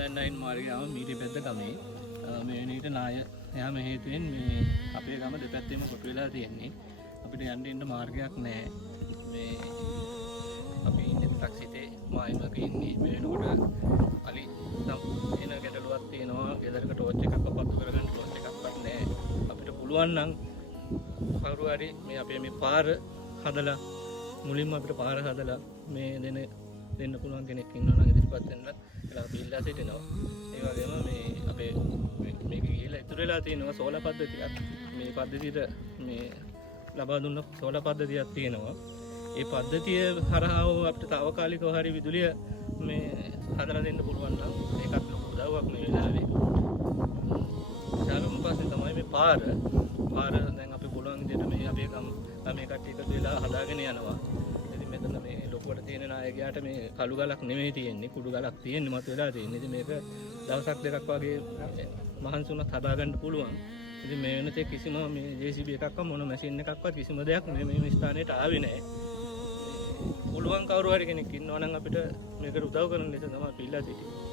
9 මාර්ගයම මීටි පෙද්ද ගමේ මේ නීට නාය එයාම හේතුවෙන් මේ අපේ ගම දෙපැත්තෙම කොටු වෙලා තියෙන්නේ. අපිට යන්න මාර්ගයක් නැහැ. මේ අපි ඉන්නේ ටැක්සිතේ මායිමක ඉන්නේ. මේ වෙනකොට අලි එන ගැටලුවක් තියෙනවා. ගෙදරක ටෝච් එකක් පත්තු කරගන්න ටෝච් එකක්වත් නැහැ. අපිට පුළුවන් නම් කවුරු හරි මේ අපේ මේ පාර හදලා මුලින්ම අපිට පාර හදලා මේ දෙන්න පුළුවන් කෙනෙක් ඉන්නවා නම් ඉදිරිපත් වෙන්න කියලා අපි ඉල්ලා සිටිනවා. ඒ වගේම මේ අපේ මේක ගිහිල්ලා ඉතුරු වෙලා තියෙනවා සෝලාර් පද්ධතියක්. මේ පද්ධතියට මේ ලබා දුන්න සෝලාර් පද්ධතියක් තියෙනවා. ඒ පද්ධතිය හරහා අපිට తాවකාලිකව හරි විදුලිය මේ හදලා දෙන්න පුළුවන් නම් ඒකත් ලොකු උදව්වක් මේ වෙලාවේ. ඊළඟ පස්සේ තමයි මේ පාර දැන් අපි පුළුවන් විදිහට මේ අපේ මේ කට්ටිය එකතු වෙලා හදාගෙන යනවා. ඉතින් මෙතන මේ ලොකුවට තියෙන නායකයාට මේ කළු ගලක් නෙමෙයි තියෙන්නේ කුඩු ගලක් තියෙන්නේ මත වෙලා තියෙන්නේ. ඉතින් මේක දවසක් දෙකක් වගේ මහන්සි වුණත් හදාගන්න පුළුවන්. ඉතින් මේ වෙනතේ කිසිම මේ JCB එකක්වත් මොන මැෂින් එකක්වත් කිසිම දෙයක් මේ ස්ථානයට ආවේ නැහැ. පුළුවන් කවුරු හරි කෙනෙක් ඉන්නවා නම් අපිට මේකට උදව් කරන ලෙස තමයි අපි ඉල්ලා සිටින්නේ.